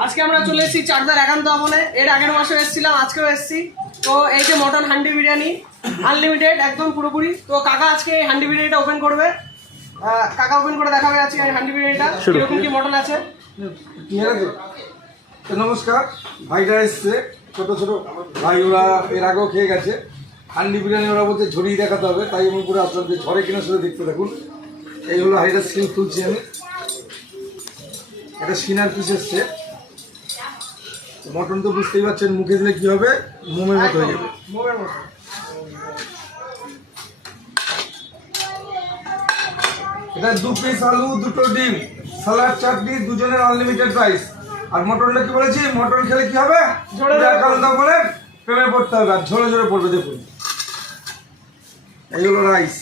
আজকে আমরা চলে এসেছি চাকদার একান্ত ভবনে। এর আগের মাসে এসেছিলাম, আজকেও এসেছি। তো এই যে মটন হান্ডি বিরিয়ানি আনলিমিটেড একদম পুরোপুরি। তো কাকা আজকে হান্ডি বিরিয়ানিটা ওপেন করবে। কাকা ওপেন করে দেখাবে আজকে হান্ডি বিরিয়ানিটা কিরকম কি মটন আছে। নমস্কার, ভাইরা এসছে ছোট ছোট ভাই, ওরা এর আগেও খেয়ে গেছে হান্ডি বিরিয়ানি। ওরা বলতে ঝরিয়ে দেখাতে হবে, তাই আমি পুরো আসলাম যে ঝরে কিনা শুধু দেখতে থাকুন। এই হলো হাইটা স্কিন খুলছি আমি। এটা সিনার পিস এসছে। মটন তো বুঝতেই পারছেন, মুখে দিলে কি হবে, মোমের মতো হয়ে যাবে। এটা 2 পিস আলু, 2টো ডিম, সালাড, চাটনি, দুজনের আনলিমিটেড প্রাইস। আর মটনটা কি বলেছি, মটন খেলে কি হবে, একান্ত বলে প্রেমে পড়তে হবে, আর ঝরে ঝরে পড়বে। দেখুন এই হলো রাইস।